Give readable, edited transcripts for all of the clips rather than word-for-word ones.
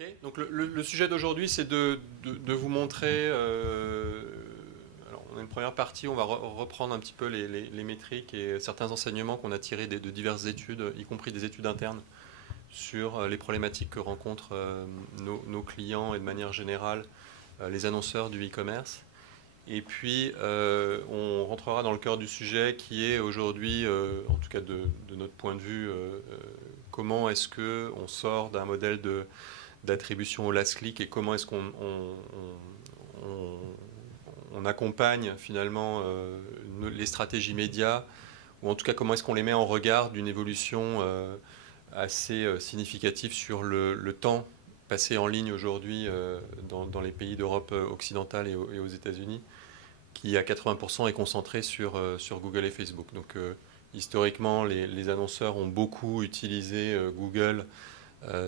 Ok, donc le sujet d'aujourd'hui, c'est de vous montrer. Alors, on a une première partie, on va reprendre un petit peu les métriques et certains enseignements qu'on a tirés de diverses études, y compris des études internes, sur les problématiques que rencontrent nos clients et de manière générale les annonceurs du e-commerce. Et puis, on rentrera dans le cœur du sujet qui est aujourd'hui, en tout cas de notre point de vue, comment est-ce qu'on sort d'un modèle d'attribution au last click et comment est-ce qu'on on accompagne finalement les stratégies médias, ou en tout cas comment est-ce qu'on les met en regard d'une évolution assez significative sur le temps passé en ligne aujourd'hui dans les pays d'Europe occidentale et aux États-Unis, qui à 80% est concentré sur Google et Facebook. Donc historiquement, les annonceurs ont beaucoup utilisé Google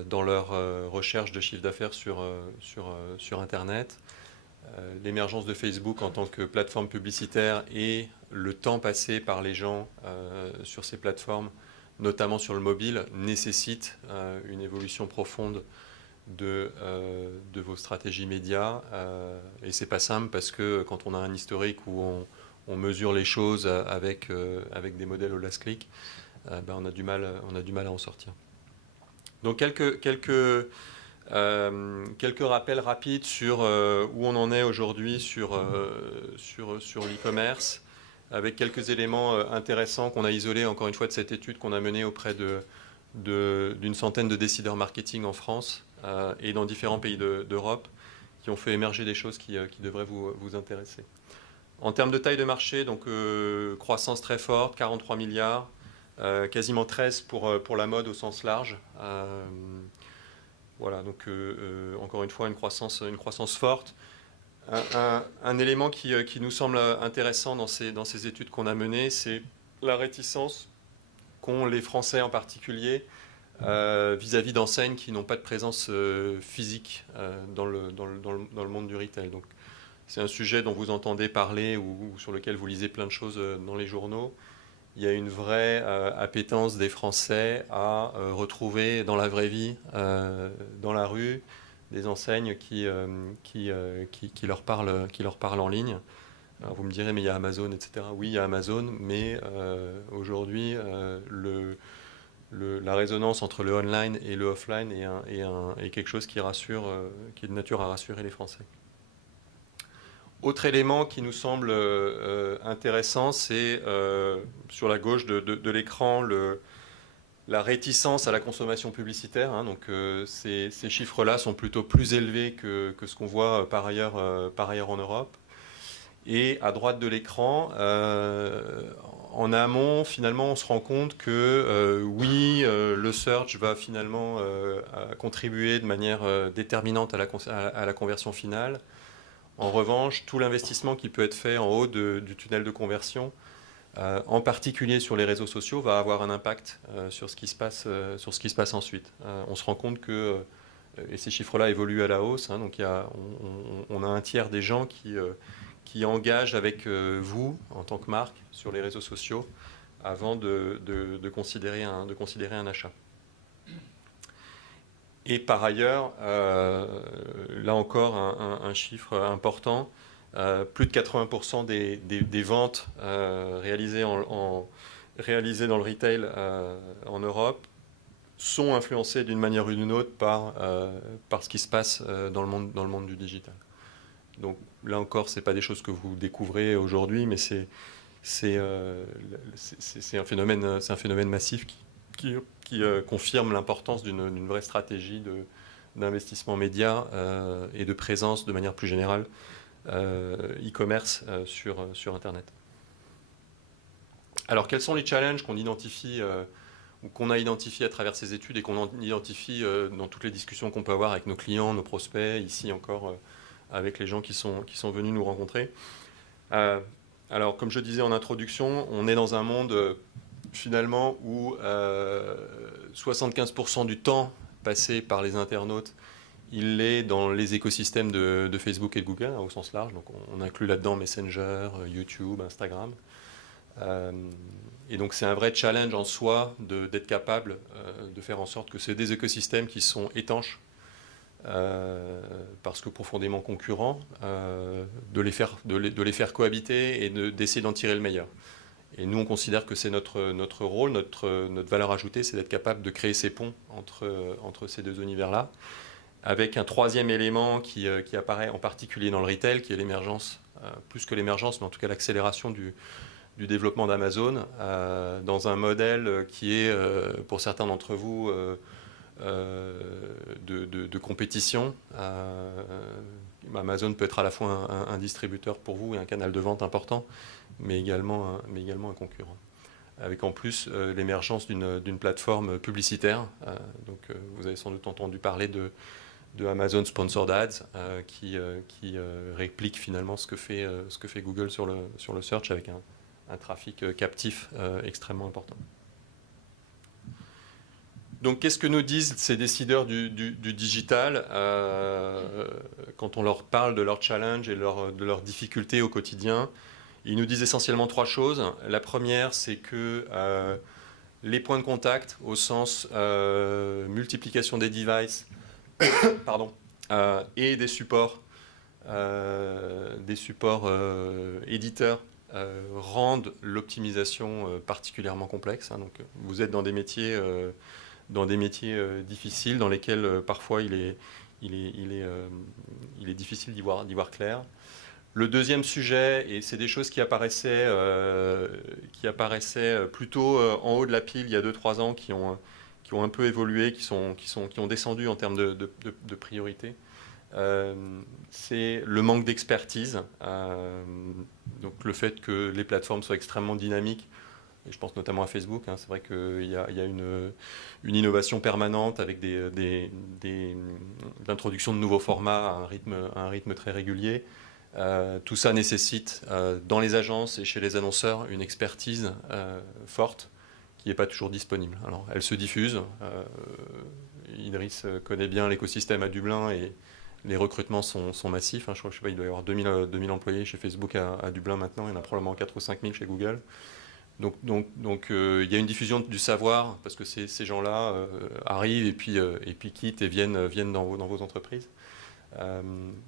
dans leur recherche de chiffre d'affaires sur Internet. L'émergence de Facebook en tant que plateforme publicitaire et le temps passé par les gens sur ces plateformes, notamment sur le mobile, nécessite une évolution profonde de vos stratégies médias. Et c'est pas simple parce que quand on a un historique où on mesure les choses avec des modèles au last click, on a du mal à en sortir. Donc quelques rappels rapides sur où on en est aujourd'hui sur l'e-commerce, avec quelques éléments intéressants qu'on a isolés encore une fois de cette étude qu'on a menée auprès d'une centaine de décideurs marketing en France et dans différents pays d'Europe, qui ont fait émerger des choses qui devraient vous intéresser. En termes de taille de marché, donc croissance très forte, 43 milliards, quasiment 13 pour la mode au sens large. Voilà, donc encore une fois une croissance forte. Un élément qui nous semble intéressant dans ces études qu'on a menées, c'est la réticence qu'ont les Français en particulier vis-à-vis d'enseignes qui n'ont pas de présence physique dans le monde du retail. Donc, c'est un sujet dont vous entendez parler ou sur lequel vous lisez plein de choses dans les journaux. Il y a une vraie appétence des Français à retrouver dans la vraie vie, dans la rue, des enseignes qui leur parlent en ligne. Alors vous me direz, mais il y a Amazon, etc. Oui, il y a Amazon, mais aujourd'hui, la résonance entre le online et le offline est quelque chose qui est de nature à rassurer les Français. Autre élément qui nous semble intéressant, c'est sur la gauche de l'écran la réticence à la consommation publicitaire. Hein, donc ces chiffres-là sont plutôt plus élevés que ce qu'on voit par ailleurs en Europe. Et à droite de l'écran, en amont, finalement, on se rend compte que oui, le search va finalement contribuer de manière déterminante à la conversion finale. En revanche, tout l'investissement qui peut être fait en haut du tunnel de conversion, en particulier sur les réseaux sociaux, va avoir un impact sur ce qui se passe ensuite. On se rend compte que, et ces chiffres-là évoluent à la hausse, hein, donc on a un tiers des gens qui engagent avec vous, en tant que marque, sur les réseaux sociaux, avant de considérer un achat. Et par ailleurs, là encore un chiffre important, plus de 80% des ventes réalisées dans le retail en Europe sont influencées d'une manière ou d'une autre par ce qui se passe dans le monde du digital. Donc là encore, ce n'est pas des choses que vous découvrez aujourd'hui, mais c'est un phénomène massif qui confirme l'importance d'une vraie stratégie d'investissement média et de présence de manière plus générale e-commerce sur Internet. Alors quels sont les challenges qu'on identifie ou qu'on a identifiés à travers ces études et qu'on identifie dans toutes les discussions qu'on peut avoir avec nos clients, nos prospects, ici encore avec les gens qui sont venus nous rencontrer. Alors comme je disais en introduction, on est dans un monde finalement où 75% du temps passé par les internautes, il est dans les écosystèmes de Facebook et de Google, hein, au sens large. Donc on inclut là-dedans Messenger, YouTube, Instagram. Et donc c'est un vrai challenge en soi d'être capable de faire en sorte que c'est des écosystèmes qui sont étanches parce que profondément concurrents, de les faire cohabiter et d'essayer d'en tirer le meilleur. Et nous, on considère que c'est notre rôle, notre valeur ajoutée, c'est d'être capable de créer ces ponts entre ces deux univers-là, avec un troisième élément qui apparaît en particulier dans le retail, qui est l'émergence, plus que l'émergence, mais en tout cas l'accélération du développement d'Amazon, dans un modèle qui est, pour certains d'entre vous, de compétition. Amazon peut être à la fois un distributeur pour vous et un canal de vente important, mais également un concurrent. Avec en plus l'émergence d'une plateforme publicitaire. Donc, vous avez sans doute entendu parler de Amazon Sponsored Ads, qui réplique finalement ce que fait Google sur le search avec un trafic captif extrêmement important. Donc, qu'est-ce que nous disent ces décideurs du digital quand on leur parle de leurs challenges et de leurs difficultés au quotidien? Ils nous disent essentiellement trois choses. La première, c'est que les points de contact, au sens multiplication des devices pardon, et des supports éditeurs, rendent l'optimisation particulièrement complexe. Donc, vous êtes dans des métiers difficiles dans lesquels parfois il est difficile d'y voir clair. Le deuxième sujet, et c'est des choses qui apparaissaient plutôt en haut de la pile il y a 2-3 ans, qui ont un peu évolué, qui ont descendu en termes de priorité, c'est le manque d'expertise. Donc le fait que les plateformes soient extrêmement dynamiques, et je pense notamment à Facebook, c'est vrai qu'il y a une innovation permanente avec l'introduction de nouveaux formats à un rythme très régulier. Tout ça nécessite dans les agences et chez les annonceurs une expertise forte qui n'est pas toujours disponible. Alors, elle se diffuse. Idriss connaît bien l'écosystème à Dublin et les recrutements sont massifs. Je sais pas, il doit y avoir 2000 employés chez Facebook à Dublin maintenant. Il y en a probablement 4 ou 5 000 chez Google. Donc, il y a une diffusion du savoir parce que ces gens-là arrivent et puis quittent et viennent dans vos entreprises.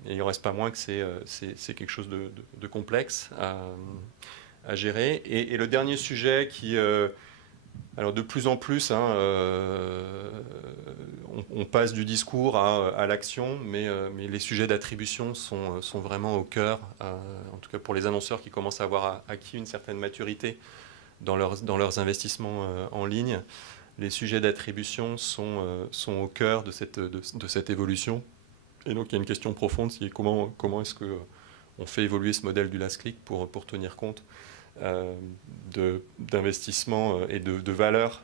Et il n'en reste pas moins que c'est quelque chose de complexe à gérer. Et le dernier sujet qui... alors de plus en plus, on passe du discours à l'action, mais les sujets d'attribution sont vraiment au cœur, en tout cas pour les annonceurs qui commencent à avoir acquis une certaine maturité dans leurs investissements en ligne. Les sujets d'attribution sont au cœur de cette évolution. Et donc il y a une question profonde, c'est comment est-ce qu'on fait évoluer ce modèle du last click pour tenir compte d'investissement et de valeurs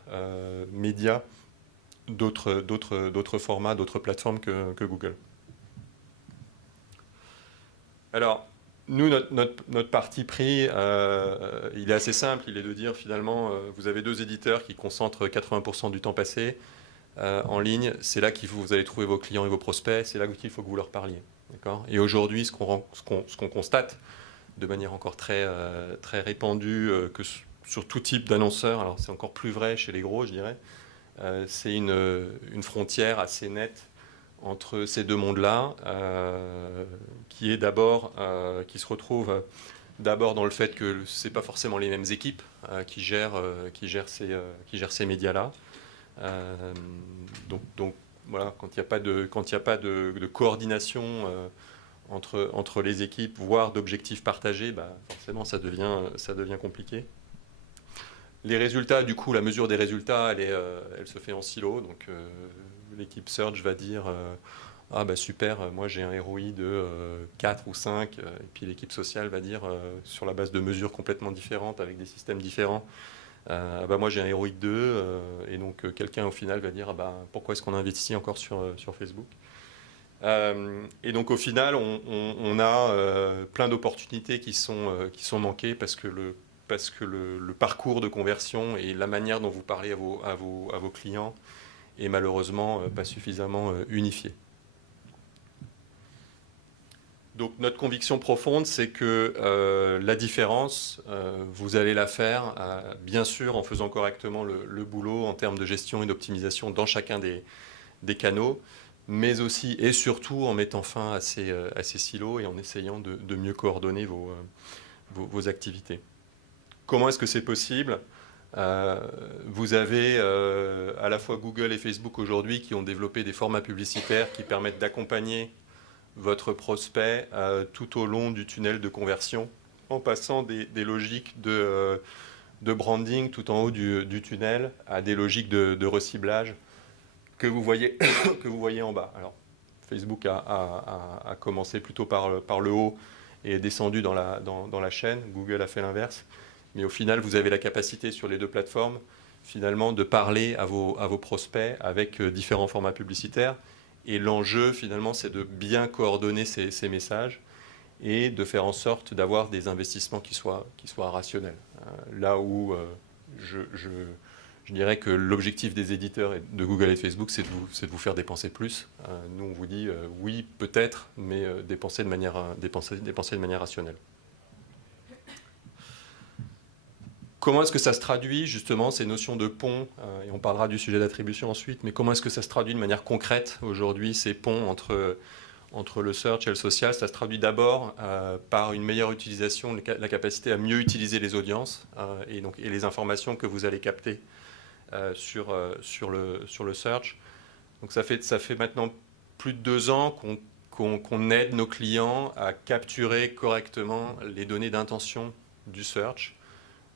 médias d'autres formats, d'autres plateformes que Google. Alors, nous, notre parti pris, il est assez simple. Il est de dire, finalement, vous avez deux éditeurs qui concentrent 80% du temps passé en ligne. C'est là que vous allez trouver vos clients et vos prospects. C'est là qu'il faut que vous leur parliez. Et aujourd'hui, ce qu'on constate de manière encore très répandue, que sur tout type d'annonceurs, alors c'est encore plus vrai chez les gros, je dirais, c'est une frontière assez nette entre ces deux mondes-là, qui se retrouve d'abord dans le fait que ce n'est pas forcément les mêmes équipes qui gèrent ces médias-là. Donc voilà, quand il n'y a pas de coordination entre les équipes, voire d'objectifs partagés, forcément ça devient compliqué. Les résultats, du coup, la mesure des résultats, elle se fait en silo. Donc l'équipe Search va dire super, moi j'ai un ROI de 4 ou 5, et puis l'équipe sociale va dire, sur la base de mesures complètement différentes, avec des systèmes différents, moi j'ai un ROI de 2, et donc quelqu'un au final va dire pourquoi est-ce qu'on investit encore sur Facebook. Et donc au final on a plein d'opportunités qui sont manquées parce que le parcours de conversion et la manière dont vous parlez à vos clients est malheureusement pas suffisamment unifié. Donc notre conviction profonde, c'est que la différence, vous allez la faire, bien sûr, en faisant correctement le boulot en termes de gestion et d'optimisation dans chacun des canaux, mais aussi et surtout en mettant fin à ces silos et en essayant de mieux coordonner vos activités. Comment est-ce que c'est possible ? Vous avez à la fois Google et Facebook aujourd'hui qui ont développé des formats publicitaires qui permettent d'accompagner votre prospect tout au long du tunnel de conversion en passant des logiques de branding tout en haut du tunnel à des logiques de reciblage que vous voyez, que vous voyez en bas. Alors, Facebook a commencé plutôt par le haut et est descendu dans la chaîne. Google a fait l'inverse. Mais au final, vous avez la capacité sur les deux plateformes finalement de parler à vos prospects avec différents formats publicitaires. Et l'enjeu, finalement, c'est de bien coordonner ces messages et de faire en sorte d'avoir des investissements qui soient rationnels. Là où je dirais que l'objectif des éditeurs de Google et de Facebook, c'est de vous faire dépenser plus. Nous, on vous dit oui, peut-être, mais dépenser de manière rationnelle. Comment est-ce que ça se traduit, justement, ces notions de pont, et on parlera du sujet d'attribution ensuite, mais comment est-ce que ça se traduit de manière concrète aujourd'hui, ces ponts entre le search et le social? Ça se traduit d'abord par une meilleure utilisation, la capacité à mieux utiliser les audiences et les informations que vous allez capter sur le search. Donc ça fait maintenant plus de 2 ans qu'on aide nos clients à capturer correctement les données d'intention du search.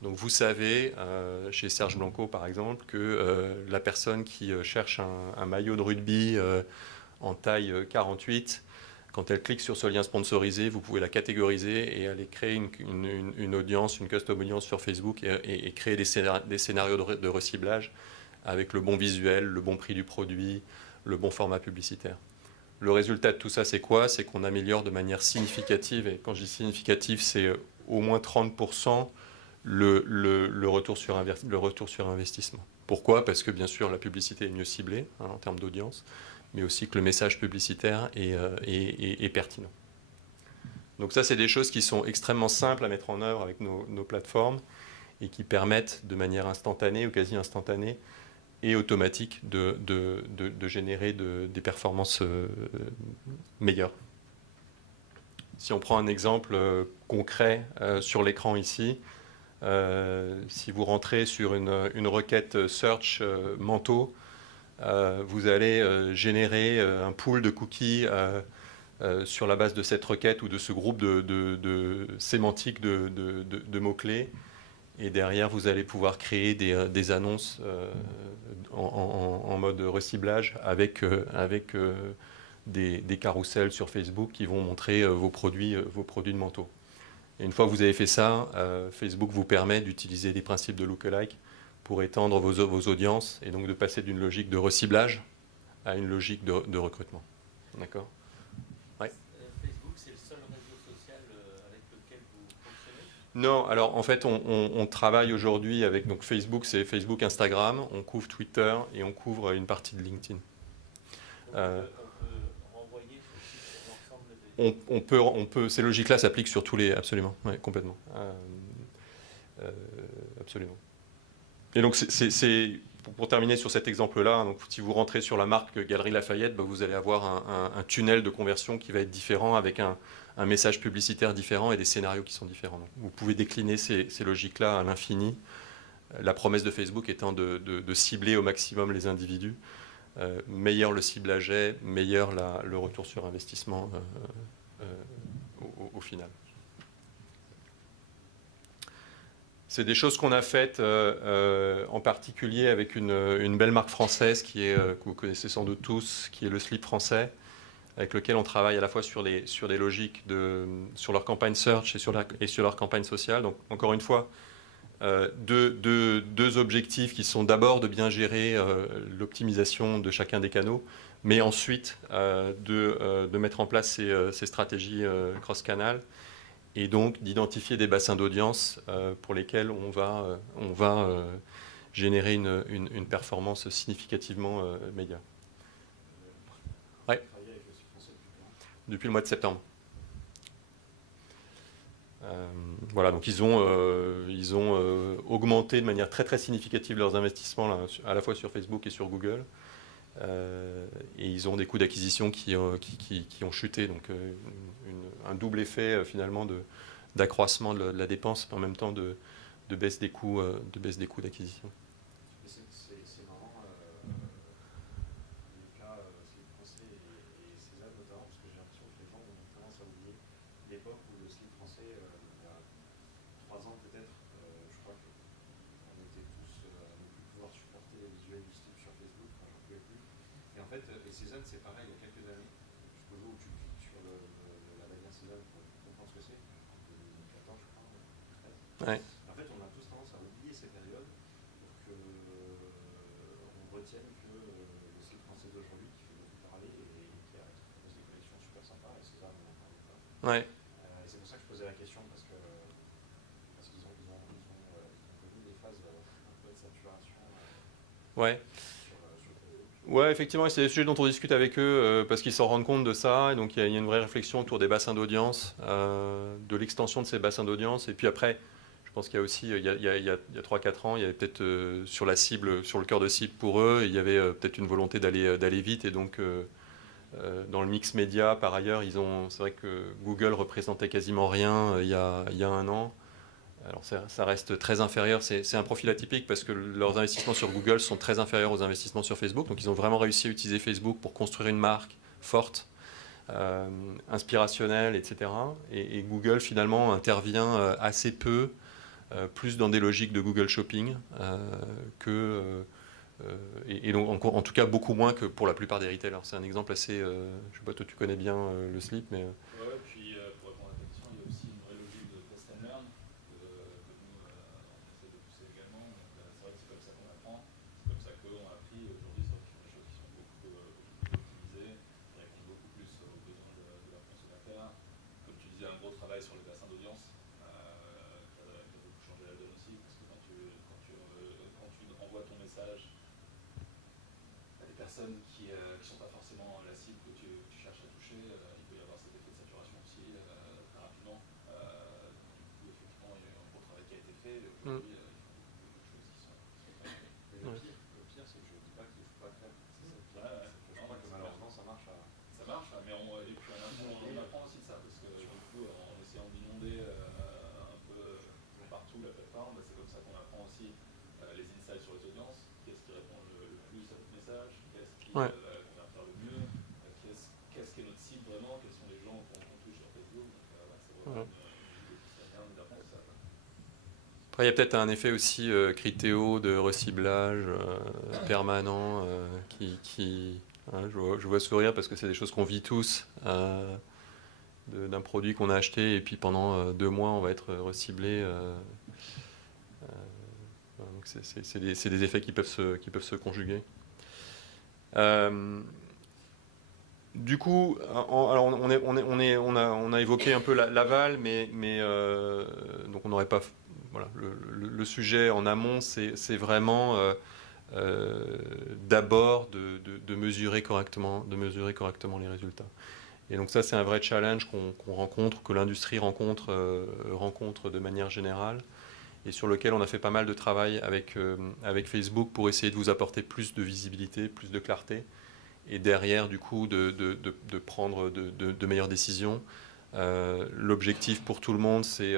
Donc vous savez, chez Serge Blanco par exemple, que la personne qui cherche un maillot de rugby en taille 48, quand elle clique sur ce lien sponsorisé, vous pouvez la catégoriser et aller créer une audience, une custom audience sur Facebook et créer des scénarios de reciblage avec le bon visuel, le bon prix du produit, le bon format publicitaire. Le résultat de tout ça, c'est quoi? C'est qu'on améliore de manière significative, et quand je dis significative, c'est au moins 30%, le retour sur investissement. Pourquoi? Parce que bien sûr la publicité est mieux ciblée en termes d'audience, mais aussi que le message publicitaire est pertinent. Donc ça, c'est des choses qui sont extrêmement simples à mettre en œuvre avec nos plateformes et qui permettent de manière instantanée ou quasi instantanée et automatique de générer des performances meilleures. Si on prend un exemple concret sur l'écran ici, si vous rentrez sur une requête search manteau, vous allez générer un pool de cookies sur la base de cette requête ou de ce groupe de sémantique de mots-clés. Et derrière, vous allez pouvoir créer des annonces en mode reciblage avec des carousels sur Facebook qui vont montrer vos produits de manteau. Et une fois que vous avez fait ça, Facebook vous permet d'utiliser des principes de lookalike pour étendre vos audiences et donc de passer d'une logique de reciblage à une logique de recrutement. D'accord ? Ouais. Facebook, c'est le seul réseau social avec lequel vous fonctionnez ? Non, alors en fait, on travaille aujourd'hui avec donc Facebook, c'est Facebook, Instagram, on couvre Twitter et on couvre une partie de LinkedIn. On peut, ces logiques-là s'appliquent sur tous les... Absolument, ouais, complètement. Absolument. Et donc, pour terminer sur cet exemple-là, donc, si vous rentrez sur la marque Galeries Lafayette, vous allez avoir un tunnel de conversion qui va être différent, avec un message publicitaire différent et des scénarios qui sont différents. Donc, vous pouvez décliner ces logiques-là à l'infini, la promesse de Facebook étant de cibler au maximum les individus. Meilleur le ciblage est, meilleur le retour sur investissement au final. C'est des choses qu'on a faites en particulier avec une belle marque française que vous connaissez sans doute tous, qui est le Slip français, avec lequel on travaille à la fois sur des logiques sur leur campagne search et sur leur campagne sociale. Donc encore une fois, deux objectifs qui sont d'abord de bien gérer l'optimisation de chacun des canaux, mais ensuite de mettre en place ces stratégies cross-canal et donc d'identifier des bassins d'audience pour lesquels on va générer une performance significativement meilleure. Ouais. Depuis le mois de septembre. Voilà, donc ils ont augmenté de manière très très significative leurs investissements là, à la fois sur Facebook et sur Google. ils ont des coûts d'acquisition qui ont chuté. Donc un double effet finalement d'accroissement de la dépense, mais en même temps de baisse des coûts d'acquisition. C'est marrant, les cas slip français et Cézanne notamment, parce que j'ai l'impression que les gens ont tendance à oublier l'époque où le slip français, il y a 3 ans peut-être, je crois qu'on était tous à ne plus pouvoir supporter les visuels du slip sur Facebook, enfin, j'en pouvais plus. Et en fait, et Cézanne c'est pareil, il y a quelques années, jusqu'au jour où tu cliques sur la bannière Cézanne pour comprendre ce que c'est, en 2014 je crois, 2013. Ouais. En fait, on a tous tendance à oublier ces périodes pour que on retienne que le slip français d'aujourd'hui qui fait beaucoup parler et qui propose des collections super sympas, et César on en parlait pas. Ouais. Et c'est pour ça que je posais la question parce qu'ils ont connu des phases un peu de saturation Ouais. sur Facebook. Ouais, effectivement, c'est des sujets dont on discute avec eux parce qu'ils s'en rendent compte de ça. Et donc, il y a une vraie réflexion autour des bassins d'audience, de l'extension de ces bassins d'audience. Et puis après, je pense qu'il y a aussi, il y a 3-4 ans, il y avait peut-être sur la cible, sur le cœur de cible pour eux, il y avait peut-être une volonté d'aller vite. Et donc, dans le mix média, par ailleurs, c'est vrai que Google représentait quasiment rien il y a un an. Alors ça reste très inférieur, c'est un profil atypique parce que leurs investissements sur Google sont très inférieurs aux investissements sur Facebook. Donc ils ont vraiment réussi à utiliser Facebook pour construire une marque forte, inspirationnelle, etc. Et Google finalement intervient assez peu, plus dans des logiques de Google Shopping et donc en tout cas beaucoup moins que pour la plupart des retailers. C'est un exemple assez, je ne sais pas, toi tu connais bien le slip, mais... Ouais, puis pour répondre à ta question, il y a aussi une vraie logique de test and learn que nous on essaie de pousser également. Donc, c'est vrai que c'est comme ça qu'on apprend, c'est comme ça qu'on a appris. Aujourd'hui, c'est vrai qu'ils font des choses qui sont beaucoup plus optimisées, qui répondent beaucoup plus aux besoins de leurs consommateurs. Comme tu disais, un gros travail sur les bassins d'audience, qui a beaucoup changé la donne aussi, parce que quand tu envoies ton message à des personnes qui ne sont pas forcément la cible que tu cherches à toucher, il peut y avoir cet effet de saturation aussi très rapidement. Du coup, effectivement, il y a eu un gros travail qui a été fait. Et aujourd'hui, il faut beaucoup de choses qui sont faites. Le pire, c'est que je ne dis pas qu'il ne faut pas le faire. Je crois que malheureusement, ça marche. Ça marche, mais et puis on apprend aussi de ça, parce que du coup, en essayant d'inonder un peu partout la plateforme, c'est comme ça qu'on apprend aussi les insights sur les audiences, qu'est-ce qui répond le plus à votre message, qu'est-ce qui Ouais. convient faire le mieux, qu'est-ce qui est notre cible vraiment, quels sont les gens qu'on touche sur Facebook. Donc, c'est vraiment une d'apprentissage. Après, il y a peut-être un effet aussi Criteo de reciblage permanent je vois sourire parce que c'est des choses qu'on vit tous d'un produit qu'on a acheté et puis pendant 2 mois on va être reciblé. Donc c'est des effets qui peuvent se conjuguer. Du coup, alors on a évoqué un peu l'aval, mais donc on n'aurait pas. Voilà, le sujet en amont, c'est vraiment d'abord de mesurer correctement les résultats. Et donc ça, c'est un vrai challenge qu'on rencontre, que l'industrie rencontre de manière générale, et sur lequel on a fait pas mal de travail avec Facebook pour essayer de vous apporter plus de visibilité, plus de clarté, et derrière, du coup, de prendre de meilleures décisions. L'objectif pour tout le monde, c'est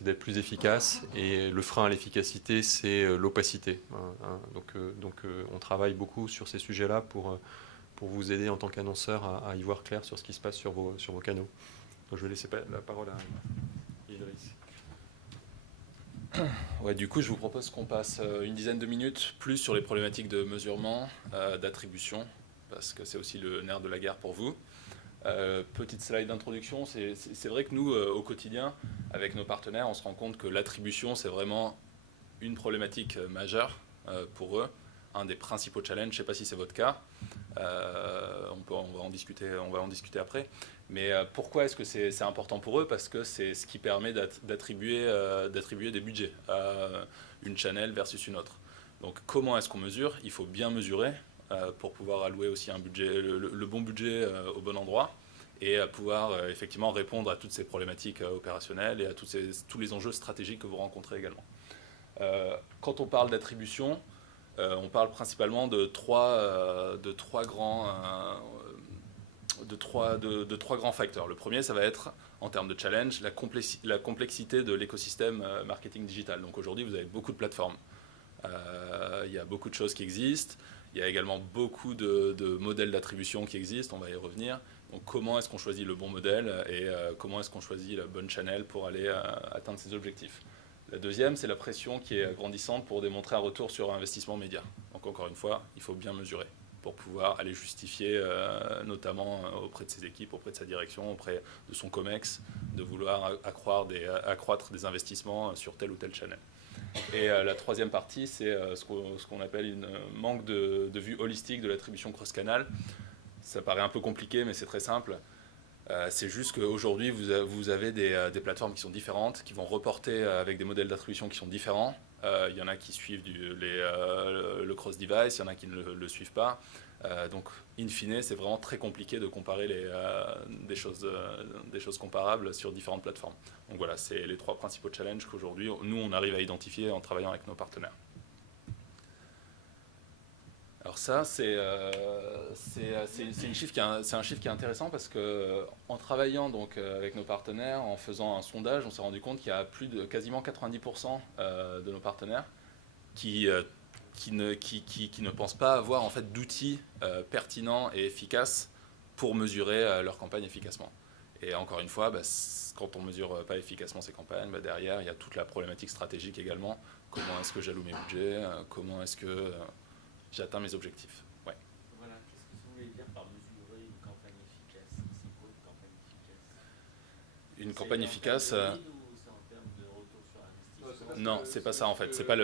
d'être plus efficace, et le frein à l'efficacité, c'est l'opacité. Donc on travaille beaucoup sur ces sujets-là pour vous aider en tant qu'annonceur à y voir clair sur ce qui se passe sur vos canaux. Donc je vais laisser la parole à Idriss. Ouais, du coup, je vous propose qu'on passe une dizaine de minutes plus sur les problématiques de mesurement, d'attribution, parce que c'est aussi le nerf de la guerre pour vous. Petite slide d'introduction, c'est vrai que nous, au quotidien, avec nos partenaires, on se rend compte que l'attribution, c'est vraiment une problématique majeure pour eux, un des principaux challenges. Je ne sais pas si c'est votre cas, on va en discuter après. Mais pourquoi est-ce que c'est important pour eux? Parce que c'est ce qui permet d'attribuer des budgets à une channel versus une autre. Donc comment est-ce qu'on mesure? Il faut bien mesurer pour pouvoir allouer aussi un budget, le bon budget au bon endroit, et pouvoir effectivement répondre à toutes ces problématiques opérationnelles et à tous les enjeux stratégiques que vous rencontrez également. Quand on parle d'attribution, on parle principalement de trois grands facteurs. Le premier, ça va être, en termes de challenge, la complexité de l'écosystème marketing digital. Donc aujourd'hui, vous avez beaucoup de plateformes. Il y a beaucoup de choses qui existent. Il y a également beaucoup de modèles d'attribution qui existent. On va y revenir. Donc comment est-ce qu'on choisit le bon modèle et comment est-ce qu'on choisit la bonne channel pour aller atteindre ses objectifs. La deuxième, c'est la pression qui est grandissante pour démontrer un retour sur investissement média. Donc encore une fois, il faut bien mesurer pour pouvoir aller justifier, notamment auprès de ses équipes, auprès de sa direction, auprès de son COMEX, de vouloir accroître des investissements sur tel ou tel channel. Et la troisième partie, c'est ce qu'on appelle une manque de vue holistique de l'attribution cross-canal. Ça paraît un peu compliqué, mais c'est très simple. C'est juste qu'aujourd'hui, vous avez des plateformes qui sont différentes, qui vont reporter avec des modèles d'attribution qui sont différents. Il y en a qui suivent le cross-device, il y en a qui ne le suivent pas. Donc, in fine, c'est vraiment très compliqué de comparer des choses comparables sur différentes plateformes. Donc voilà, c'est les trois principaux challenges qu'aujourd'hui, nous, on arrive à identifier en travaillant avec nos partenaires. Alors ça, c'est un chiffre qui est intéressant parce qu'en travaillant donc avec nos partenaires, en faisant un sondage, on s'est rendu compte qu'il y a quasiment 90% de nos partenaires qui ne pensent pas avoir en fait d'outils pertinents et efficaces pour mesurer leur campagne efficacement. Et encore une fois, quand on ne mesure pas efficacement ces campagnes, derrière, il y a toute la problématique stratégique également. Comment est-ce que j'alloue mes budgets? Comment est-ce que j'atteins mes objectifs? Ouais. Voilà, qu'est-ce que vous voulez dire par mesurer une campagne efficace? C'est quoi une campagne efficace? Une campagne efficace. C'est en termes de retour sur investissement? Non, c'est pas ça en fait. C'est pas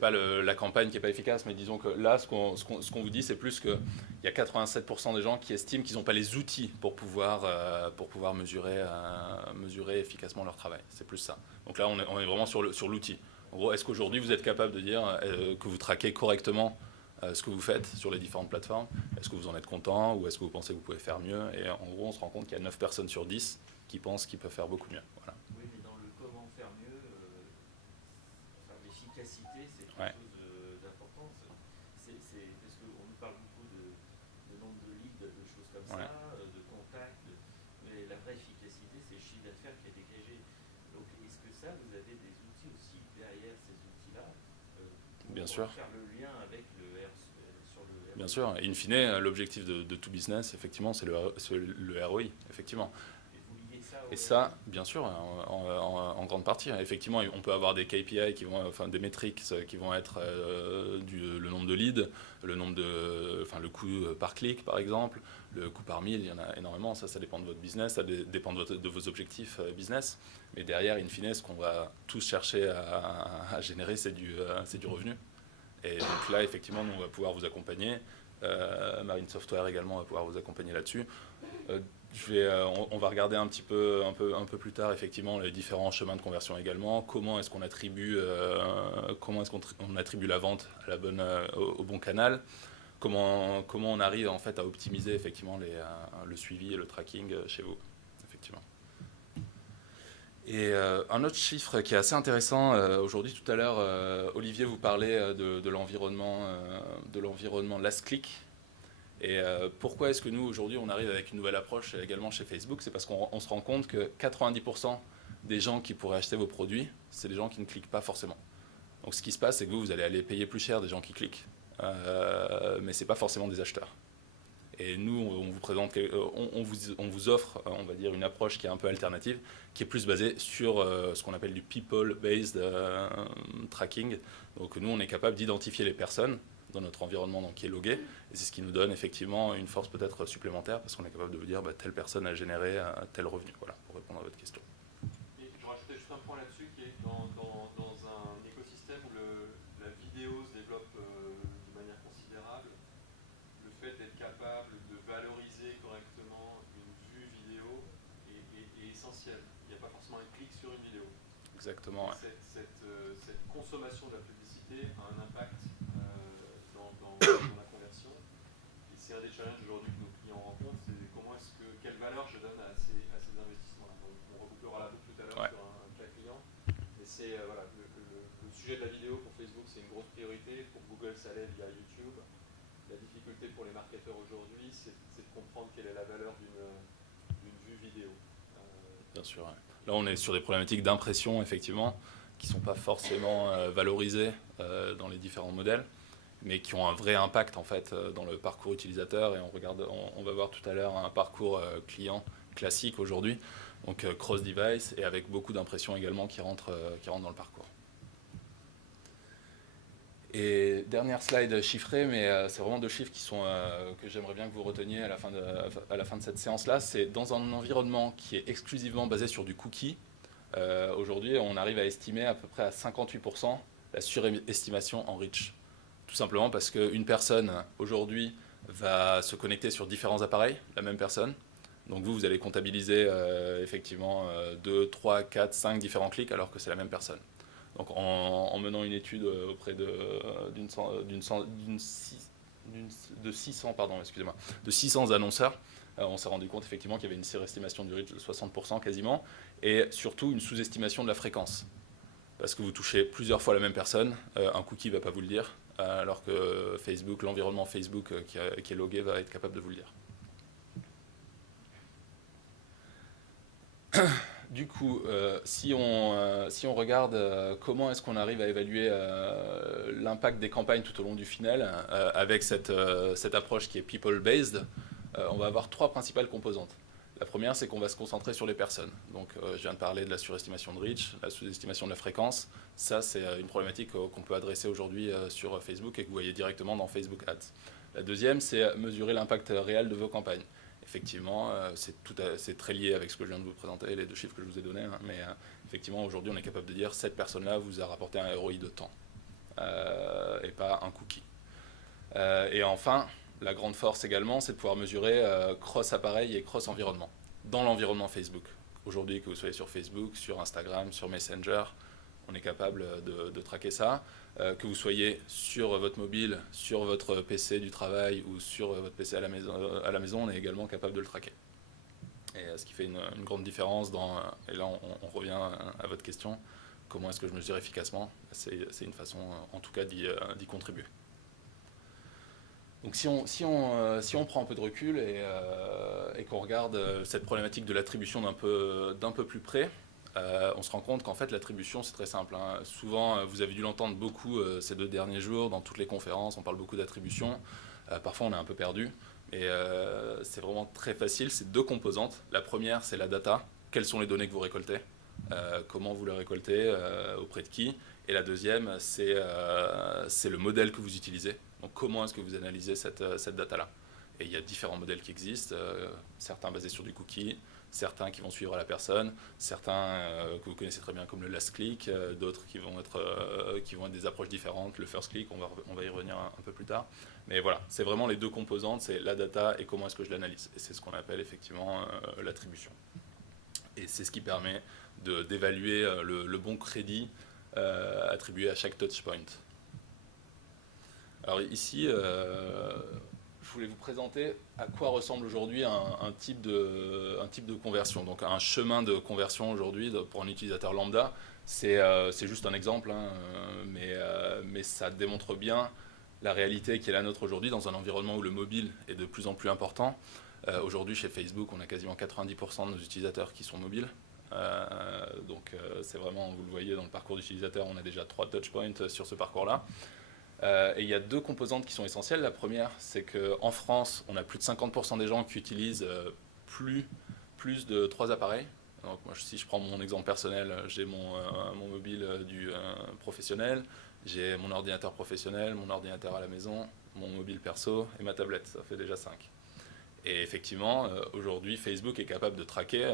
la campagne qui est pas efficace, mais disons que là, ce qu'on vous dit, c'est plus qu'il y a 87% des gens qui estiment qu'ils n'ont pas les outils pour pouvoir mesurer efficacement leur travail. C'est plus ça. Donc là, on est vraiment sur l'outil. En gros, est-ce qu'aujourd'hui vous êtes capable de dire que vous traquez correctement ce que vous faites sur les différentes plateformes? Est-ce que vous en êtes content ou est-ce que vous pensez que vous pouvez faire mieux? Et en gros, on se rend compte qu'il y a 9 personnes sur 10 qui pensent qu'ils peuvent faire beaucoup mieux. Voilà. Oui, mais dans le comment faire mieux, l'efficacité, c'est quelque Ouais. chose d'important. C'est parce qu'on nous parle beaucoup de nombre de leads, de choses comme Ouais. ça, de contacts, mais la vraie efficacité, c'est le chiffre d'affaires qui est dégagé. Donc, est-ce que ça, vous avez des outils aussi derrière ces outils-là pour Bien sûr. faire le lien avec sur le ROI? Bien sûr. Et in fine, l'objectif de tout business, effectivement, c'est le ROI, effectivement. Et vous liez ça au Et ça, bien sûr, en grande partie. Effectivement, on peut avoir des KPI des métriques qui vont être le nombre de leads, le coût par clic, par exemple, le coût par mille, il y en a énormément. Ça dépend de votre business, ça dépend de vos objectifs business. Mais derrière, in fine, ce qu'on va tous chercher à générer, c'est du revenu. Et donc là, effectivement, nous, on va pouvoir vous accompagner. Marine Software également va pouvoir vous accompagner là-dessus. On va regarder un peu plus tard effectivement les différents chemins de conversion également. Comment est-ce qu'on attribue la vente à au bon canal. Comment on arrive en fait à optimiser effectivement le suivi et le tracking chez vous, effectivement. Et un autre chiffre qui est assez intéressant, aujourd'hui tout à l'heure, Olivier vous parlait de l'environnement last click. Et pourquoi est-ce que nous aujourd'hui on arrive avec une nouvelle approche également chez Facebook? C'est parce qu'on se rend compte que 90% des gens qui pourraient acheter vos produits, c'est des gens qui ne cliquent pas forcément. Donc ce qui se passe, c'est que vous allez aller payer plus cher des gens qui cliquent, mais ce n'est pas forcément des acheteurs. Et nous, on vous offre, on va dire, une approche qui est un peu alternative, qui est plus basée sur ce qu'on appelle du people-based tracking. Donc nous, on est capable d'identifier les personnes dans notre environnement qui est logué, et c'est ce qui nous donne effectivement une force peut-être supplémentaire, parce qu'on est capable de vous dire telle personne a généré tel revenu. Voilà, pour répondre à votre question. Et je rajoutais juste un point là-dessus qui est dans un écosystème où la vidéo se développe de manière considérable. Le fait d'être capable de valoriser correctement une vue vidéo est essentiel. Il n'y a pas forcément un clic sur une vidéo. Exactement. Ouais. Cette consommation de la publicité a un impact dans la conversion. Et c'est un des challenges aujourd'hui que nos clients rencontrent, c'est quelle valeur je donne à ces investissements-là. On rebouclera la boucle tout à l'heure sur un cas client. Mais c'est le sujet de la vidéo pour Facebook, c'est une grosse priorité. Pour Google, ça l'est via YouTube. La difficulté pour les marketeurs aujourd'hui, c'est de comprendre quelle est la valeur d'une vue vidéo. Bien sûr. Ouais. Là, on est sur des problématiques d'impression, effectivement, qui ne sont pas forcément valorisées dans les différents modèles, mais qui ont un vrai impact en fait dans le parcours utilisateur. Et on va voir tout à l'heure un parcours client classique aujourd'hui, donc cross-device et avec beaucoup d'impressions également qui rentrent dans le parcours. Et dernière slide chiffrée, mais c'est vraiment 2 chiffres que j'aimerais bien que vous reteniez à la fin de cette séance-là. C'est dans un environnement qui est exclusivement basé sur du cookie. Aujourd'hui, on arrive à estimer à peu près à 58% la surestimation en reach. Tout simplement parce qu'une personne, aujourd'hui, va se connecter sur différents appareils, la même personne. Donc vous allez comptabiliser effectivement 2, 3, 4, 5 différents clics alors que c'est la même personne. Donc en menant une étude auprès de 600 annonceurs, on s'est rendu compte effectivement qu'il y avait une surestimation du reach de 60% quasiment, et surtout une sous-estimation de la fréquence. Parce que vous touchez plusieurs fois la même personne, un cookie ne va pas vous le dire, alors que Facebook, l'environnement Facebook qui est logué va être capable de vous le dire. Du coup, si on regarde comment est-ce qu'on arrive à évaluer l'impact des campagnes tout au long du funnel, avec cette approche qui est people-based, on va avoir 3 principales composantes. La première, c'est qu'on va se concentrer sur les personnes. Donc, je viens de parler de la surestimation de reach, la sous-estimation de la fréquence. Ça, c'est une problématique qu'on peut adresser aujourd'hui sur Facebook et que vous voyez directement dans Facebook Ads. La deuxième, c'est mesurer l'impact réel de vos campagnes. Effectivement, c'est très lié avec ce que je viens de vous présenter, les 2 chiffres que je vous ai donnés, hein, mais effectivement, aujourd'hui, on est capable de dire cette personne-là vous a rapporté un ROI de temps, et pas un cookie. Et enfin, la grande force également, c'est de pouvoir mesurer cross-appareil et cross-environnement, dans l'environnement Facebook. Aujourd'hui, que vous soyez sur Facebook, sur Instagram, sur Messenger, on est capable de traquer ça. Que vous soyez sur votre mobile, sur votre PC du travail ou sur votre PC à la maison, on est également capable de le traquer. Et ce qui fait une grande différence et là on revient à votre question, comment est-ce que je mesure efficacement? C'est une façon en tout cas d'y contribuer. Donc si on prend un peu de recul et qu'on regarde cette problématique de l'attribution d'un peu plus près, on se rend compte qu'en fait l'attribution c'est très simple, hein. Souvent vous avez dû l'entendre beaucoup ces 2 derniers jours dans toutes les conférences, on parle beaucoup d'attribution, parfois on est un peu perdu, mais c'est vraiment très facile, c'est 2 composantes. La première c'est la data, quelles sont les données que vous récoltez, comment vous les récoltez, auprès de qui, et la deuxième c'est le modèle que vous utilisez, donc comment est-ce que vous analysez cette data-là. Et il y a différents modèles qui existent, certains basés sur du cookie, certains qui vont suivre la personne, certains que vous connaissez très bien comme le last click, d'autres qui vont être des approches différentes, le first click, on va y revenir un peu plus tard. Mais voilà, c'est vraiment les 2 composantes, c'est la data et comment est-ce que je l'analyse. Et c'est ce qu'on appelle effectivement l'attribution. Et c'est ce qui permet d'évaluer le bon crédit attribué à chaque touchpoint. Alors ici, je voulais vous présenter à quoi ressemble aujourd'hui un type de conversion. Donc un chemin de conversion aujourd'hui pour un utilisateur lambda, c'est juste un exemple, hein, mais ça démontre bien la réalité qui est la nôtre aujourd'hui dans un environnement où le mobile est de plus en plus important. Aujourd'hui chez Facebook, on a quasiment 90% de nos utilisateurs qui sont mobiles. Donc c'est vraiment, vous le voyez dans le parcours d'utilisateur, on a déjà 3 touchpoints sur ce parcours-là. Et il y a 2 composantes qui sont essentielles. La première, c'est qu'en France, on a plus de 50% des gens qui utilisent plus de 3 appareils. Donc moi, si je prends mon exemple personnel, j'ai mon mobile du professionnel, j'ai mon ordinateur professionnel, mon ordinateur à la maison, mon mobile perso et ma tablette. Ça fait déjà 5. Et effectivement, aujourd'hui, Facebook est capable de traquer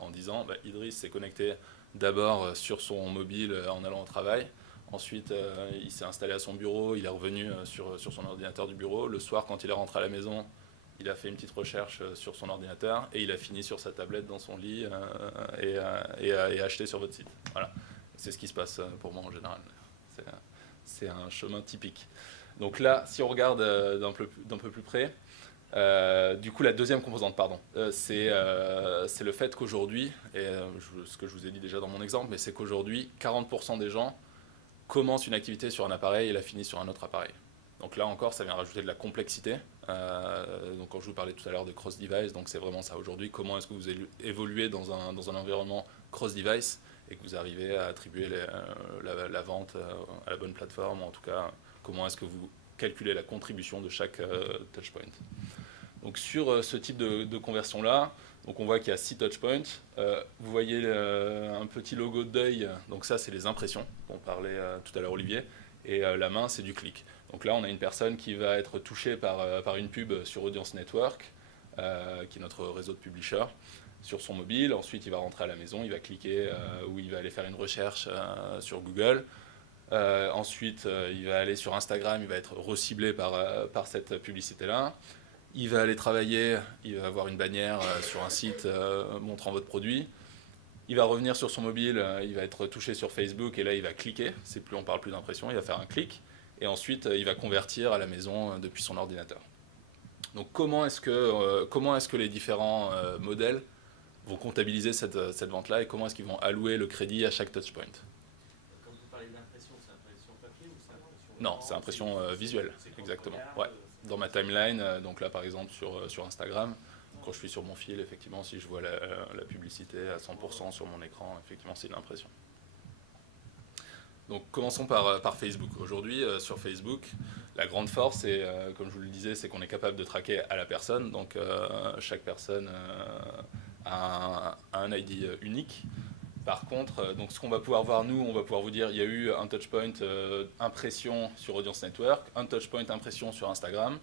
en disant Idriss s'est connecté d'abord sur son mobile en allant au travail. Ensuite, il s'est installé à son bureau, il est revenu sur son ordinateur du bureau. Le soir, quand il est rentré à la maison, il a fait une petite recherche sur son ordinateur et il a fini sur sa tablette dans son lit et a acheté sur votre site. Voilà, c'est ce qui se passe pour moi en général. C'est un chemin typique. Donc là, si on regarde d'un peu plus près, du coup la deuxième composante, c'est le fait qu'aujourd'hui, et ce que je vous ai dit déjà dans mon exemple, mais c'est qu'aujourd'hui, 40% des gens commence une activité sur un appareil et la finit sur un autre appareil. Donc là encore, ça vient rajouter de la complexité. Donc quand je vous parlais tout à l'heure de cross-device, donc c'est vraiment ça aujourd'hui. Comment est-ce que vous évoluez dans un environnement cross-device et que vous arrivez à attribuer la vente à la bonne plateforme, ou en tout cas, comment est-ce que vous calculez la contribution de chaque touchpoint. Donc sur ce type de conversion-là, donc on voit qu'il y a 6 touchpoints. Vous voyez un petit logo d'œil, donc ça c'est les impressions dont parlait tout à l'heure Olivier, et la main c'est du clic. Donc là on a une personne qui va être touchée par une pub sur Audience Network, qui est notre réseau de publishers, sur son mobile. Ensuite il va rentrer à la maison, il va cliquer ou il va aller faire une recherche sur Google. Ensuite il va aller sur Instagram, il va être reciblé par cette publicité-là. Il va aller travailler, il va avoir une bannière sur un site montrant votre produit. Il va revenir sur son mobile, il va être touché sur Facebook et là il va cliquer. On parle plus d'impression, il va faire un clic. Et ensuite il va convertir à la maison depuis son ordinateur. Donc comment est-ce que les différents modèles vont comptabiliser cette vente-là et comment est-ce qu'ils vont allouer le crédit à chaque touchpoint? Quand vous parlez d'impression, c'est impression papier ou c'est impression Non, c'est impression visuelle, exactement. Ouais. Dans ma timeline, donc là par exemple sur Instagram, quand je suis sur mon fil, effectivement, si je vois la publicité à 100% sur mon écran, effectivement c'est une impression. Donc commençons par Facebook. Aujourd'hui, sur Facebook, la grande force, comme je vous le disais, c'est qu'on est capable de traquer à la personne. Donc chaque personne a un ID unique. Par contre, donc ce qu'on va pouvoir voir, nous, on va pouvoir vous dire, il y a eu un touchpoint impression sur Audience Network, un touchpoint impression sur Instagram,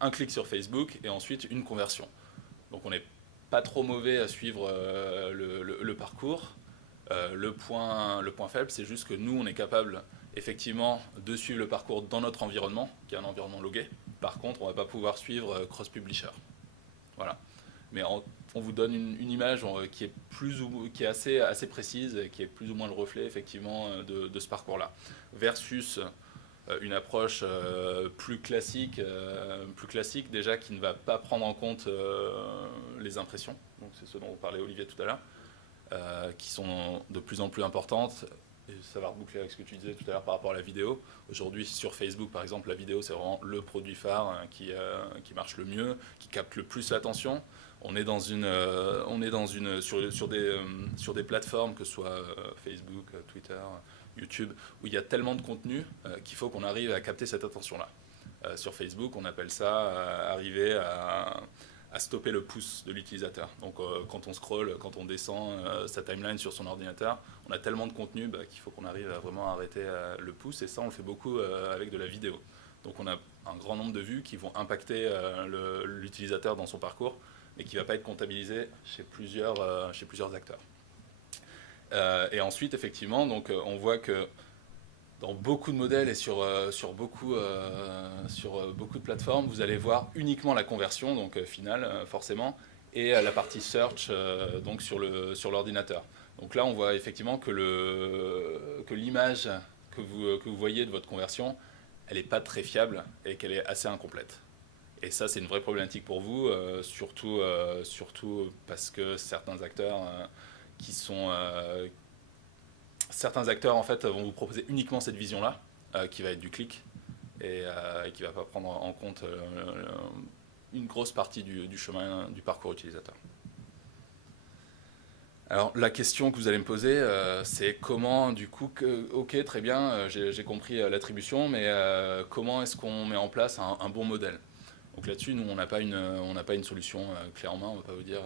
un clic sur Facebook et ensuite une conversion. Donc on n'est pas trop mauvais à suivre le parcours. Le point faible, c'est juste que nous, on est capable effectivement de suivre le parcours dans notre environnement, qui est un environnement logué. Par contre, on ne va pas pouvoir suivre cross-publisher. Voilà. Mais on vous donne une image qui est assez précise et qui est plus ou moins le reflet effectivement de ce parcours-là. Versus une approche plus classique déjà qui ne va pas prendre en compte les impressions. Donc c'est ce dont vous parlait Olivier tout à l'heure, qui sont de plus en plus importantes. Et ça va reboucler avec ce que tu disais tout à l'heure par rapport à la vidéo. Aujourd'hui, sur Facebook, par exemple, la vidéo, c'est vraiment le produit phare qui marche le mieux, qui capte le plus l'attention. On est sur des plateformes, que ce soit Facebook, Twitter, YouTube, où il y a tellement de contenu qu'il faut qu'on arrive à capter cette attention-là. Sur Facebook, on appelle ça arriver à stopper le pouce de l'utilisateur. Donc quand on scrolle, quand on descend sa timeline sur son ordinateur, on a tellement de contenu qu'il faut qu'on arrive à vraiment arrêter le pouce, et ça on le fait beaucoup avec de la vidéo. Donc on a un grand nombre de vues qui vont impacter l'utilisateur dans son parcours, mais qui ne va pas être comptabilisé chez plusieurs acteurs. Et ensuite, effectivement, donc, on voit que dans beaucoup de modèles et sur beaucoup de plateformes, vous allez voir uniquement la conversion, donc finale forcément, et la partie search donc sur l'ordinateur. Donc là, on voit effectivement que l'image que vous voyez de votre conversion, elle n'est pas très fiable et qu'elle est assez incomplète. Et ça, c'est une vraie problématique pour vous, surtout parce que certains acteurs certains acteurs en fait vont vous proposer uniquement cette vision-là, qui va être du clic et qui ne va pas prendre en compte une grosse partie du chemin du parcours utilisateur. Alors la question que vous allez me poser, c'est comment du coup, ok très bien, j'ai compris l'attribution, mais comment est-ce qu'on met en place un bon modèle? Donc là-dessus, nous, on n'a pas une solution clé en main. On ne va pas vous dire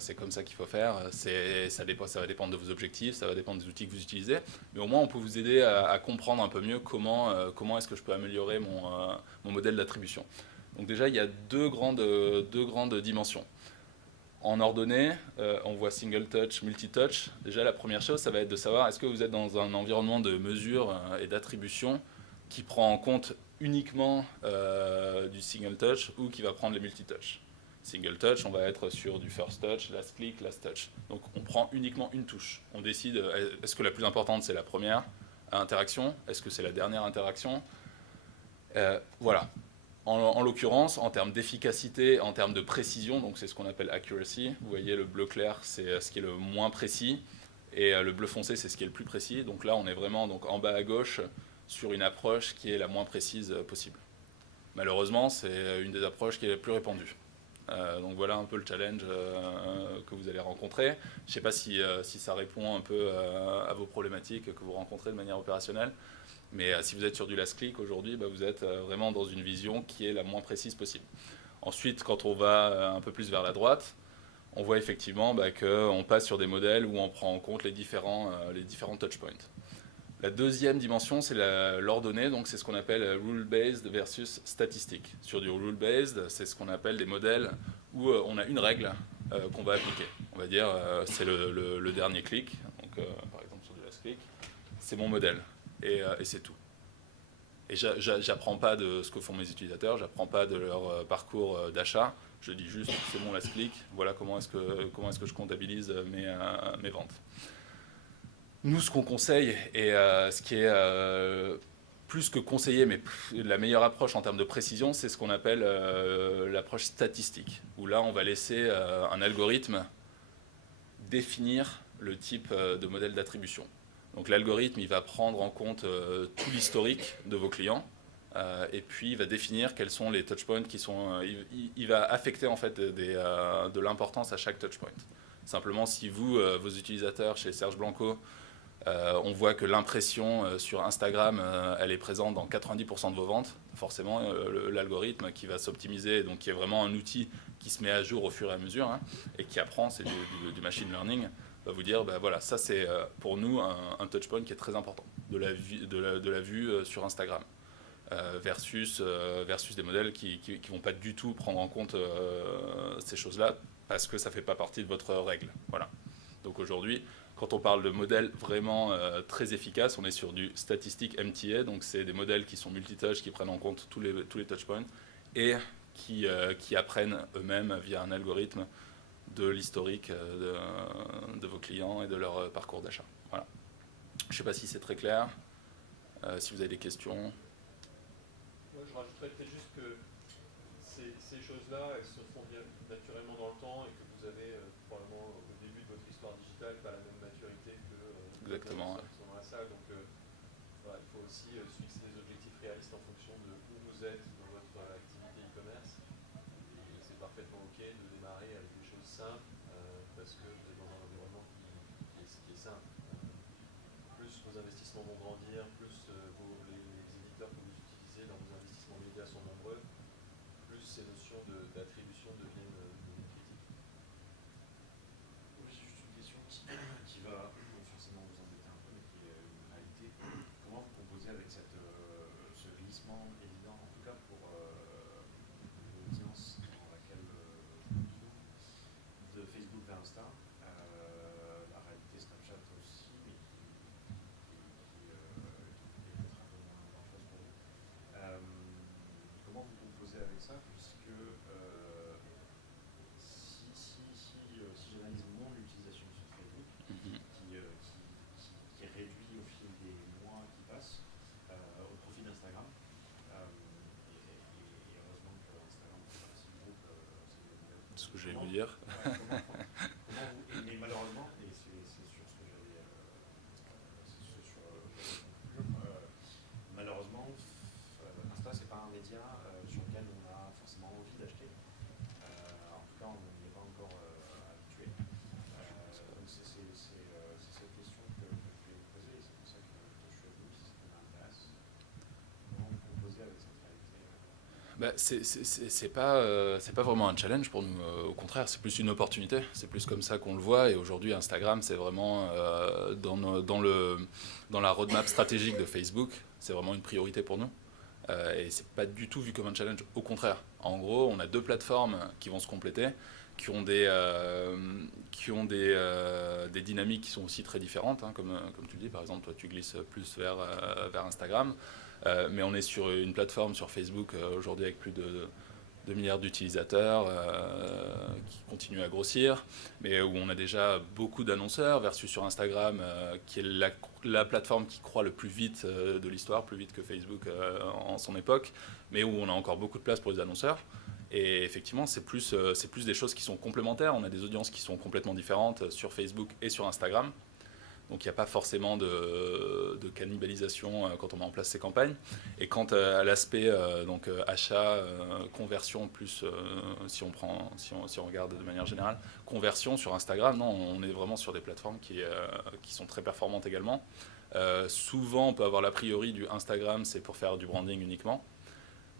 c'est comme ça qu'il faut faire. Ça va dépendre de vos objectifs, ça va dépendre des outils que vous utilisez. Mais au moins, on peut vous aider à comprendre un peu mieux comment est-ce que je peux améliorer mon modèle d'attribution. Donc déjà, il y a deux grandes dimensions. En ordonnée, on voit single touch, multi-touch. Déjà, la première chose, ça va être de savoir est-ce que vous êtes dans un environnement de mesure et d'attribution qui prend en compte uniquement du single touch ou qui va prendre les multi-touch. Single touch, on va être sur du first touch, last click, last touch. Donc on prend uniquement une touche. On décide, est-ce que la plus importante c'est la première interaction? Est-ce que c'est la dernière interaction? Voilà. En l'occurrence, en termes d'efficacité, en termes de précision, donc c'est ce qu'on appelle accuracy. Vous voyez, le bleu clair, c'est ce qui est le moins précis, et le bleu foncé, c'est ce qui est le plus précis. Donc là, on est vraiment donc, en bas à gauche sur une approche qui est la moins précise possible. Malheureusement, c'est une des approches qui est la plus répandue. Donc voilà un peu le challenge que vous allez rencontrer. Je ne sais pas si ça répond un peu à vos problématiques que vous rencontrez de manière opérationnelle, mais si vous êtes sur du last click aujourd'hui, vous êtes vraiment dans une vision qui est la moins précise possible. Ensuite, quand on va un peu plus vers la droite, on voit effectivement qu'on passe sur des modèles où on prend en compte les différents touchpoints. La deuxième dimension, c'est l'ordonnée, donc c'est ce qu'on appelle rule-based versus statistique. Sur du rule-based, c'est ce qu'on appelle des modèles où on a une règle qu'on va appliquer. On va dire, c'est le dernier clic, donc par exemple sur du last click, c'est mon modèle, et c'est tout. Et j'apprends pas de ce que font mes utilisateurs, j'apprends pas de leur parcours d'achat, je dis juste, c'est mon last click, voilà comment est-ce que je comptabilise mes ventes. Nous, ce qu'on conseille, et ce qui est plus que conseillé, mais la meilleure approche en termes de précision, c'est ce qu'on appelle l'approche statistique, où là, on va laisser un algorithme définir le type de modèle d'attribution. Donc l'algorithme, il va prendre en compte tout l'historique de vos clients, et puis il va définir quels sont les touchpoints qui sont... il va affecter en fait de l'importance à chaque touchpoint. Simplement, si vous, vos utilisateurs chez Serge Blanco, on voit que l'impression sur Instagram, elle est présente dans 90% de vos ventes. Forcément, l'algorithme qui va s'optimiser, donc qui est vraiment un outil qui se met à jour au fur et à mesure, et qui apprend, c'est du machine learning, va vous dire, ça c'est pour nous un touchpoint qui est très important de la vue sur Instagram. Versus des modèles qui ne vont pas du tout prendre en compte ces choses-là parce que ça ne fait pas partie de votre règle. Voilà. Donc aujourd'hui, quand on parle de modèles vraiment très efficaces, on est sur du statistique MTA, donc c'est des modèles qui sont multitouch, qui prennent en compte tous les touchpoints et qui apprennent eux-mêmes via un algorithme de l'historique de vos clients et de leur parcours d'achat. Voilà. Je ne sais pas si c'est très clair, si vous avez des questions. Moi, je rajouterais peut-être juste que ces choses-là, elles se font bien naturellement dans le temps et que vous avez probablement au début de votre histoire digitale pas la même maturité que Exactement, les gens qui sont dans la salle. Donc voilà, il faut aussi se fixer des objectifs réalistes en fonction de où vous êtes dans votre activité e-commerce. Et c'est parfaitement OK de démarrer avec des choses simples parce que vous êtes dans un environnement qui est simple. Plus vos investissements vont grandir, plus les éditeurs que vous utilisez dans vos investissements médias sont nombreux, plus ces notions d'attribution deviennent critiques. Oui, j'ai juste une question qui va forcément vous embêter un peu, mais qui est une réalité. Comment vous composez avec ce glissement évident, en tout cas pour l'audience dans laquelle on trouve, de Facebook vers Insta, la réalité Snapchat aussi, mais qui est peut-être un peu moins dangereuse pour vous. Comment vous composez avec ça, puisque si j'analyse mon utilisation sur Facebook, qui est réduit au fil des mois qui passent, au profit d'Instagram, et heureusement que Instagram fait partie du groupe, C'est ce que je vais vous dire. Mais malheureusement, et c'est sur ce que j'allais conclure, malheureusement, Insta, c'est pas un média sur lequel on a forcément envie d'acheter. En tout cas, on n'y est pas encore habitué. Donc c'est cette question que je vais vous poser, et c'est pour ça que je suis venu, si ça m'intéresse. Comment vous composez avec cette réalité C'est pas vraiment un challenge pour nous, au contraire, c'est plus une opportunité, c'est plus comme ça qu'on le voit, et aujourd'hui Instagram c'est vraiment dans la roadmap stratégique de Facebook, c'est vraiment une priorité pour nous, et c'est pas du tout vu comme un challenge, au contraire. En gros, on a deux plateformes qui vont se compléter, qui ont des dynamiques qui sont aussi très différentes, hein, comme tu dis, par exemple, toi tu glisses plus vers Instagram, mais on est sur une plateforme sur Facebook aujourd'hui avec plus de 2 milliards d'utilisateurs qui continuent à grossir, mais où on a déjà beaucoup d'annonceurs versus sur Instagram qui est la plateforme qui croît le plus vite de l'histoire, plus vite que Facebook en son époque, mais où on a encore beaucoup de place pour les annonceurs. Et effectivement, c'est plus des choses qui sont complémentaires. On a des audiences qui sont complètement différentes sur Facebook et sur Instagram. Donc il n'y a pas forcément de cannibalisation quand on met en place ces campagnes. Et quant à l'aspect achat, conversion, plus si on regarde de manière générale, conversion sur Instagram, non, on est vraiment sur des plateformes qui sont très performantes également. Souvent on peut avoir l'a priori du Instagram, c'est pour faire du branding uniquement.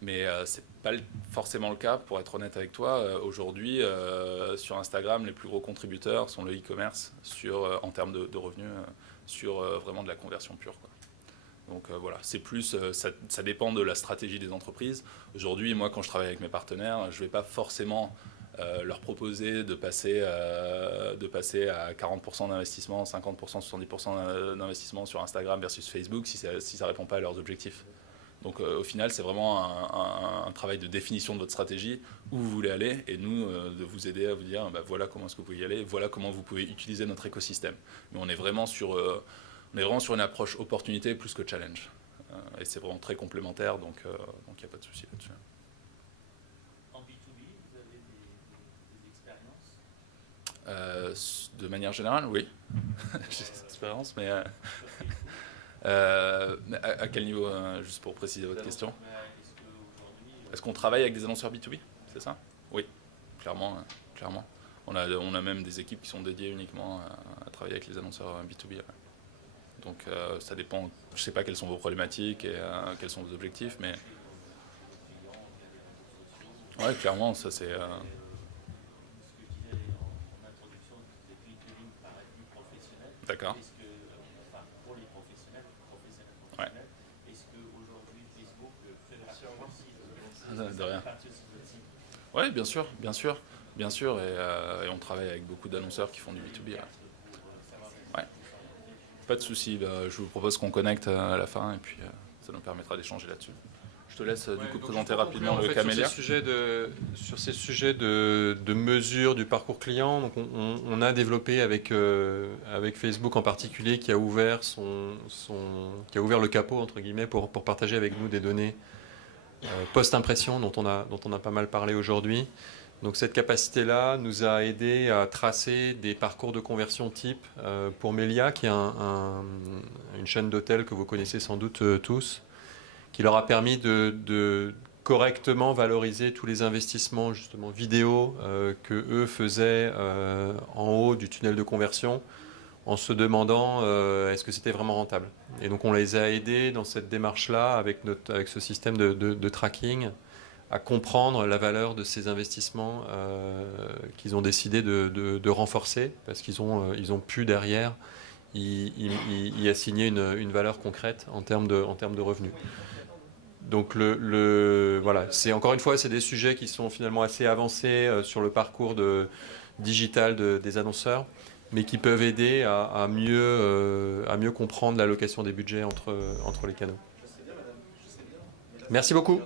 Mais ce n'est pas forcément le cas, pour être honnête avec toi. Aujourd'hui, sur Instagram, les plus gros contributeurs sont le e-commerce en termes de revenus, sur vraiment de la conversion pure, quoi. Donc voilà, c'est plus, ça dépend de la stratégie des entreprises. Aujourd'hui, moi, quand je travaille avec mes partenaires, je ne vais pas forcément leur proposer de passer à 40% d'investissement, 50%, 70% d'investissement sur Instagram versus Facebook si ça ne répond pas à leurs objectifs. Donc au final, c'est vraiment un travail de définition de votre stratégie, où vous voulez aller, et nous, de vous aider à vous dire, voilà comment est-ce que vous pouvez y aller, voilà comment vous pouvez utiliser notre écosystème. Mais on est vraiment sur une approche opportunité plus que challenge. Et c'est vraiment très complémentaire, donc il n'y a pas de souci là-dessus. En B2B, vous avez des expériences? De manière générale, oui. J'ai cette expérience, mais... à quel niveau, juste pour préciser votre question? Est-ce qu'on travaille avec des annonceurs B2B? C'est ça? Oui, clairement. On a même des équipes qui sont dédiées uniquement à travailler avec les annonceurs B2B. Ouais. Donc ça dépend, je ne sais pas quelles sont vos problématiques et quels sont vos objectifs, mais... Ouais, clairement, ça c'est... Ce que je disais en introduction, des B2B paraît plus professionnel. D'accord. Pour les professionnels, Ouais. est-ce qu'aujourd'hui Facebook fait partie de rien. Oui, bien sûr, et on travaille avec beaucoup d'annonceurs qui font du B2B. Ouais. Pas de souci, je vous propose qu'on connecte à la fin et puis ça nous permettra d'échanger là-dessus. Je te laisse du coup présenter rapidement le Camélia. Sur ces sujets de mesure du parcours client, donc on a développé avec Facebook en particulier, qui a ouvert le capot entre guillemets pour partager avec nous des données post-impression dont on a pas mal parlé aujourd'hui. Donc cette capacité-là nous a aidé à tracer des parcours de conversion type pour Melia, qui est une chaîne d'hôtels que vous connaissez sans doute tous, qui leur a permis de correctement valoriser tous les investissements justement vidéo que eux faisaient en haut du tunnel de conversion, en se demandant est-ce que c'était vraiment rentable. Et donc on les a aidés dans cette démarche-là avec ce système de tracking à comprendre la valeur de ces investissements qu'ils ont décidé de renforcer, parce qu'ils ont pu derrière y assigner une valeur concrète en termes de revenus. Donc voilà, encore une fois, c'est des sujets qui sont finalement assez avancés sur le parcours digital des annonceurs, mais qui peuvent aider à mieux comprendre l'allocation des budgets entre les canaux. Merci beaucoup.